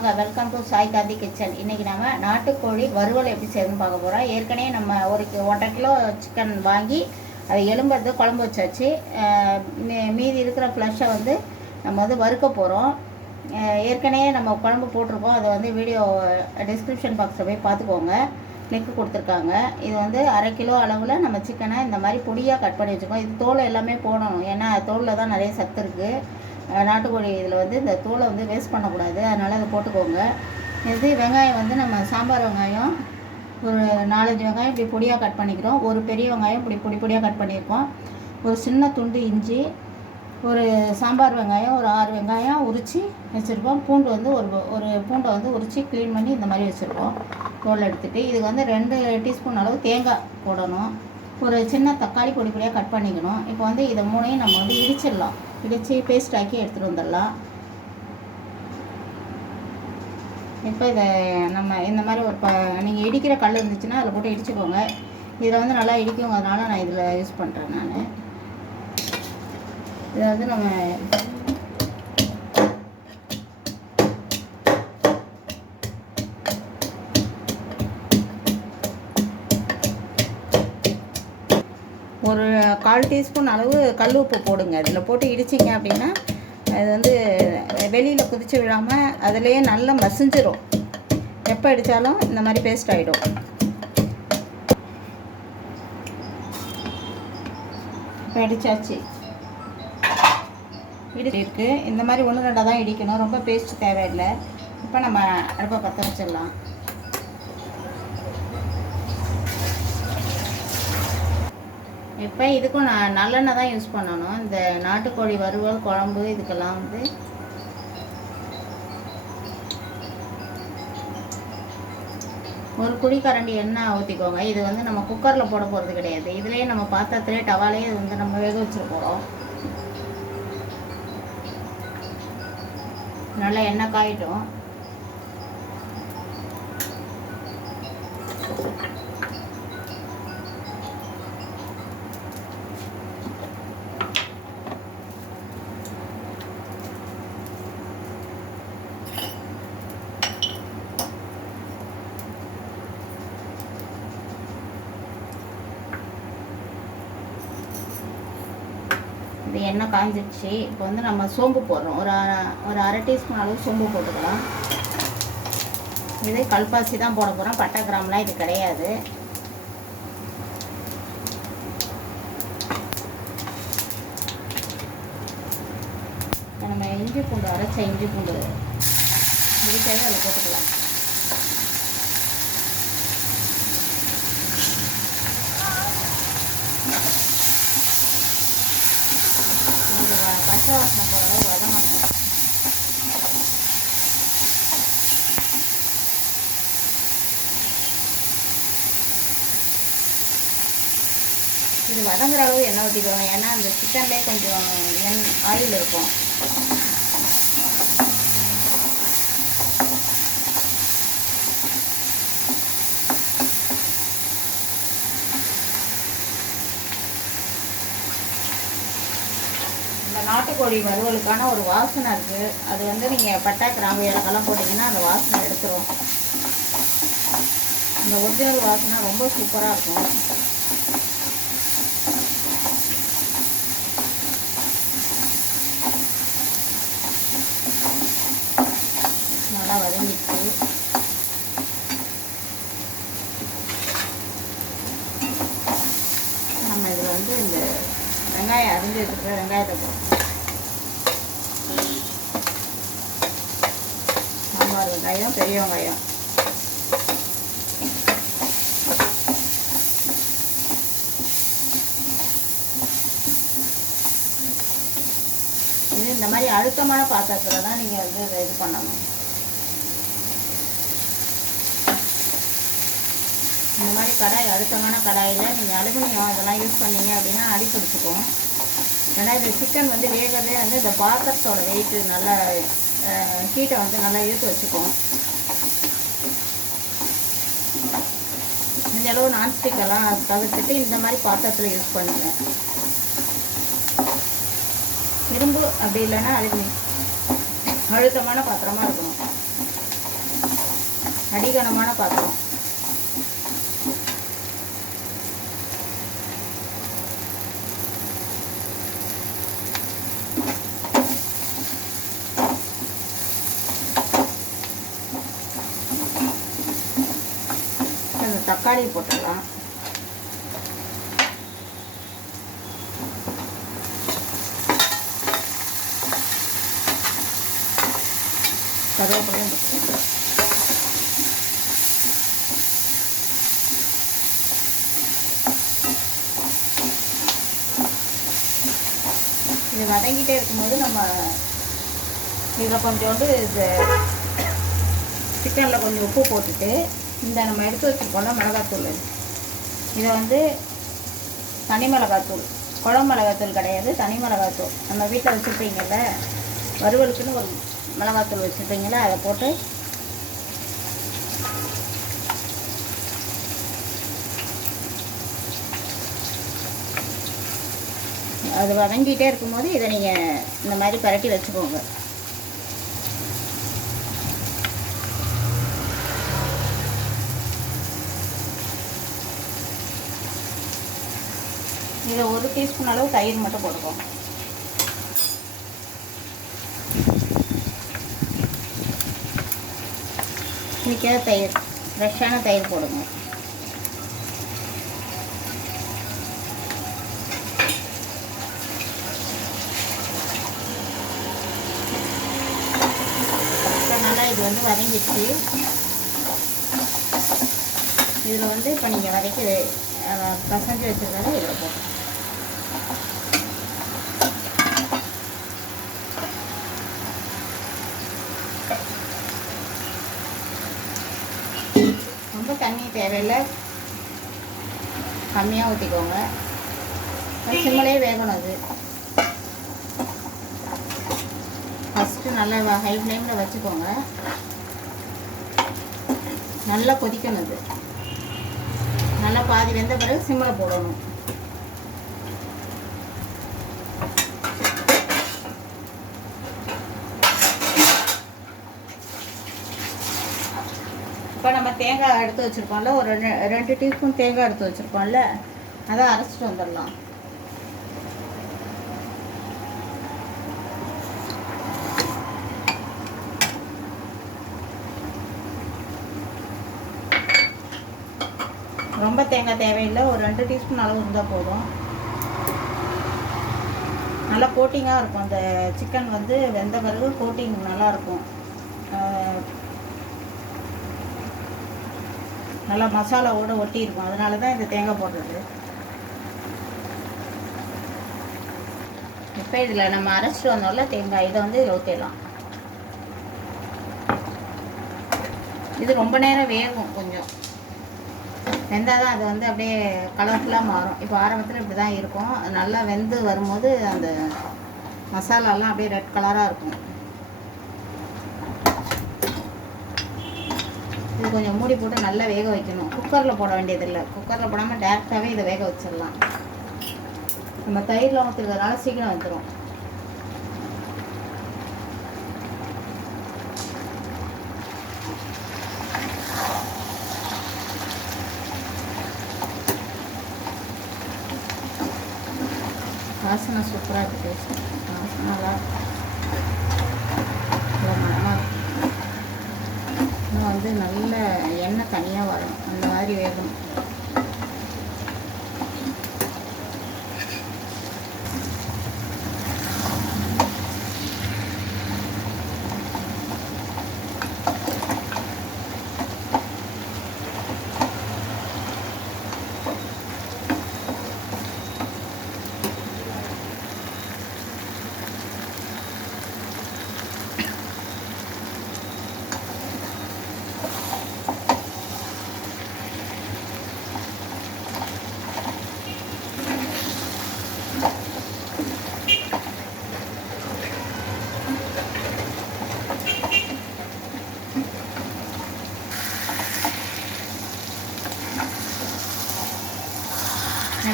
வாங்க welcome to Sai Kanthi kitchen இன்றைக்கி நம்ம நாட்டுக்கோழி வறுவல் எப்படி செய்யணும்னு பார்க்க போகிறோம் ஏற்கனவே நம்ம ஒரு ஒன்றரை கிலோ சிக்கன் வாங்கி அதை எலும்புறது குழம்பு வச்சாச்சு. மீ- மீதி இருக்கிற ஃப்ளஷை வந்து நம்ம வந்து வறுக்க போகிறோம் ஏற்கனவே நம்ம குழம்பு போட்டிருக்கோம். அதை வந்து வீடியோ டிஸ்கிரிப்ஷன் பாக்ஸில் போய் பார்த்துக்கோங்க. லிங்க் கொடுத்துருக்காங்க. இது வந்து அரை கிலோ அளவில் நம்ம சிக்கனை இந்த மாதிரி பொடியாக கட் பண்ணி வச்சுருக்கோம். இது தோல் எல்லாமே போடணும். ஏன்னா தோலில் தான் நிறைய சத்து இருக்குது நாட்டுக்கோழி இதில் வந்து இந்த தோலை வந்து வேஸ்ட் பண்ணக்கூடாது. அதனால் அதை போட்டுக்கோங்க. இது வெங்காயம் வந்து நம்ம சாம்பார் வெங்காயம் ஒரு நாலஞ்சு வெங்காயம் இப்படி பொடியாக கட் பண்ணிக்கிறோம். ஒரு பெரிய வெங்காயம் இப்படி பொடி பொடியாக கட் பண்ணியிருக்கோம். ஒரு சின்ன துண்டு இஞ்சி ஒரு சாம்பார் வெங்காயம் ஒரு ஆறு வெங்காயம் உரித்து வச்சுருக்கோம். பூண்டு வந்து ஒரு ஒரு பூண்டை வந்து உரித்து க்ளீன் பண்ணி இந்த மாதிரி வச்சுருக்கோம். தோல் எடுத்துகிட்டு இதுக்கு வந்து ரெண்டு டீஸ்பூன் அளவு தேங்காய் போடணும். ஒரு சின்ன தக்காளி பொடி பொடியாக கட் பண்ணிக்கணும். இப்போ வந்து இதை மூணையும் நம்ம வந்து இடிச்சிடலாம். இடித்து பேஸ்ட் ஆக்கி எடுத்துகிட்டு வந்துடலாம். இப்போ இதை நம்ம இந்த மாதிரி ஒரு ப நீங்கள் இடிக்கிற கல் இருந்துச்சுன்னா அதில் போட்டு இடிச்சுக்கோங்க. இதில் வந்து நல்லா இடிக்குங்கிறதுனால நான் இதில் யூஸ் பண்ணுறேன் நான். இதை வந்து நம்ம கால் டீஸ்பூன் அளவு கல் உப்பு போடுங்க. அதில் போட்டு இடிச்சிங்க அப்படின்னா அது வந்து வெளியில் குதிச்சு விழாமல் அதுலேயே நல்லா மசிஞ்சிரும். எப்போ அடித்தாலும் இந்த மாதிரி பேஸ்ட் ஆகிடும் இப்போ இடிச்சாச்சு இடி இருக்கு. இந்த மாதிரி ஒன்று ரெண்டாக தான் இடிக்கணும். ரொம்ப பேஸ்ட் தேவையில்லை. இப்போ நம்ம அடுப்பை பற்ற வச்சிடலாம். இப்போ இதுக்கும் நான் நல்லெண்ணெய் தான் யூஸ் பண்ணணும். இந்த நாட்டுக்கோழி வறுவல் குழம்பு இதுக்கெல்லாம் வந்து ஒரு குழிக்கரண்டி எண்ணெய் ஊற்றிக்கோங்க இது வந்து நம்ம குக்கரில் போட போகிறது கிடையாது. இதுலேயே நம்ம பாத்திரத்துலேயே டவாலே இது வந்து நம்ம வேக வச்சுட்டு போகிறோம் நல்லா எண்ணெய் காயிட்டும் இது எண்ணெய் காஞ்சிடுச்சு இப்போ வந்து நம்ம சோம்பு போடுறோம். ஒரு ஒரு அரை டீஸ்பூன் அளவு சோம்பு போட்டுக்கலாம். இது கல்பாசி தான் போட போகிறோம் பட்டை கிராம்லாம் இது கிடையாது. நம்ம இஞ்சி பூண்டு அரைச்ச இஞ்சி பூண்டு முடிச்சாலே அதில் போட்டுக்கலாம் இது வ- பச்சை வாசனை போகிற அளவு வதங்கணும் இது வதங்குற அளவு எண்ணெய் ஊற்றிக்கிறோம் ஏன்னா அந்த சிக்கன்லேயே கொஞ்சம் எண் ஆயில் இருக்கும். நாட்டுக்கோழி வறுவலுக்கான ஒரு வாசனை இருக்குது அது வந்து நீங்கள் பட்டா கிராம்பு இலக்கெல்லாம் போட்டிங்கன்னா அந்த வாசனை எடுத்துரும். இந்த ஒரிஜினல் வாசனை ரொம்ப சூப்பராக இருக்கும் நல்லா வதங்கிடுச்சு நம்ம இதில் வந்து இந்த வெங்காயம் அரிஞ்சு வச்சுருக்க வெங்காயத்தை போடுறோம் சாம்பார் வெங்காயம் பெரிய வெங்காயம் இது இந்த மாதிரி அழுத்தமான பாத்திரத்தில் தான் நீங்கள் வந்து இதை இது பண்ணணும் இந்த மாதிரி கடாய் அழுத்தமான கடாயில் நீங்கள் அலுமினியம் இதெல்லாம் யூஸ் பண்ணீங்க அப்படின்னா அடி பிடிச்சிக்கும் ஏன்னா இந்த சிக்கன் வந்து வேகவே வந்து இந்த பாத்திரத்தோட வெயிட்டு நல்லா ஹீட்டை வந்து நல்லா இழுத்து வச்சுக்கும். இந்த அளவு நான்ஸ்டிக் தவிர்த்துட்டு இந்த மாதிரி பாத்திரத்தில் யூஸ் பண்ணுவேன் இரும்பு அப்படி இல்லைன்னா அலுமினியம் அழுத்தமான பாத்திரமாக இருக்கணும் அடிகனமான பாத்திரம் அந்த தக்காளி போட்டுடலாம். கருவேப்பிலையும் இது வதங்கிட்டே இருக்கும்போது நம்ம இதில் கொஞ்சோண்டு இது சிக்கனில் கொஞ்சம் உப்பு போட்டுட்டு இந்த நம்ம எடுத்து வச்சுருக்கோம்ல மிளகாத்தூள். இதை வந்து தனி மிளகாத்தூள். குழம்பு மிளகாத்தூள் கிடையாது தனி மிளகாத்தூள். நம்ம வீட்டில் வச்சுருப்பீங்கல்ல வறுவலுக்குன்னு ஒரு மிளகாத்தூள் வச்சுருப்பீங்களா அதை போட்டு அது வதங்கிட்டே இருக்கும்போது இதை நீங்கள் இந்த மாதிரி பரட்டி வச்சுக்கோங்க. இதை ஒரு டீஸ்பூன் அளவு தயிர் மட்டும் போட்டுக்கோங்க. இன்னைக்காவது தயிர் ஃப்ரெஷ்ஷான தயிர் போடுங்க. நல்லா இது வந்து வதங்கிடுச்சு. இதில் வந்து இப்போ நீங்கள் வதக்கி அஹ், கசஞ்சு வச்சுருக்கதை இதில் போட்டு ரொம்ப தண்ணி தேவையில்லை. கம்மியாக ஊற்றிக்கோங்க சிம்மலே வேகணும் அது. ஃபஸ்ட்டு நல்லா ஹை ஃப்ளேமில் வச்சுக்கோங்க. நல்லா கொதிக்கணும் அது. நல்லா பாதி வெந்த பிறகு சிம்மில் போடணும். இப்போ நம்ம தேங்காய் எடுத்து வச்சுருக்கோம்ல ஒரு ரெ- ரெண்டு டீஸ்பூன் தேங்காய் எடுத்து வச்சுருக்கோம்ல அதை அரைச்சிட்டு வந்துடலாம். ரொம்ப தேங்காய் தேவையில்லை ஒரு ரெண்டு டீஸ்பூன் அளவு இருந்தால் போதும். நல்லா கோட்டிங்காக இருக்கும். அந்த சிக்கன் வந்து வெந்த பிறகு கோட்டிங் நல்லா இருக்கும் ஆஹ் நல்லா மசாலாவோட ஒட்டி இருக்கும் அதனால தான் இந்த தேங்காய் போடுறது. இப்போ இதில் நம்ம அரைச்சிட்டு வந்தோம்ல தேங்காய். இதை வந்து இதில் ஊற்றிடலாம். இது ரொம்ப நேரம் வேகும் கொஞ்சம். வெந்தால் தான் அது வந்து அப்படியே கலர்ஃபுல்லாக மாறும். இப்போ ஆரம்பத்தில் இப்படி தான் இருக்கும். அது நல்லா வெந்து வரும்போது அந்த மசாலாலாம் அப்படியே ரெட் கலராக இருக்கும். இது கொஞ்சம் மூடி போட்டு நல்லா வேக வைக்கணும். குக்கரில் போட வேண்டியதில்லை. குக்கரில் போடாமல் டேரெக்டாகவே இதை வேக வச்சிடலாம். நம்ம தயிரில் ஊற்றுறதுனால சீக்கிரம் வந்துடும் வாசனை சூப்பராக இருக்குது வாசனை நல்லா நல்ல எண்ணெய் தனியாக வரும் அந்த மாதிரி வேகணும்.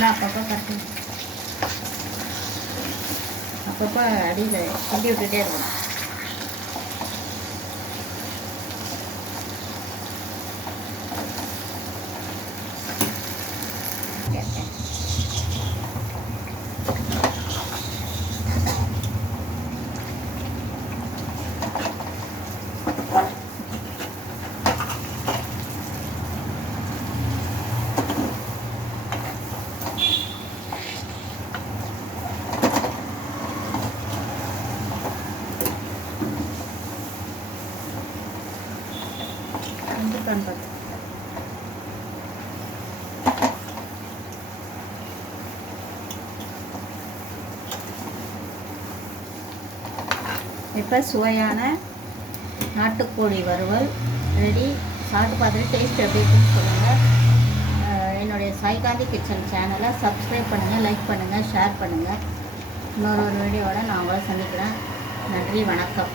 நல்லா அப்பப்போ கட்டு அப்பப்போ அடியில் கிண்டி விட்டுட்டே இருக்கணும் Yeah. வெந்திருக்கான்னு பார்த்து இப்போ சுவையான நாட்டுக்கோழி வறுவல் ரெடி. சாப்பிட்டு பார்த்துட்டு டேஸ்ட் எப்படி இருக்குன்னு சொல்லுங்கள் என்னுடைய சாய்காந்தி கிச்சன் சேனலை சப்ஸ்கிரைப் பண்ணுங்கள் லைக் பண்ணுங்கள் ஷேர் பண்ணுங்கள் இன்னொரு ஒரு வீடியோவோட நான் உங்களை சந்திக்கிறேன். நன்றி வணக்கம்.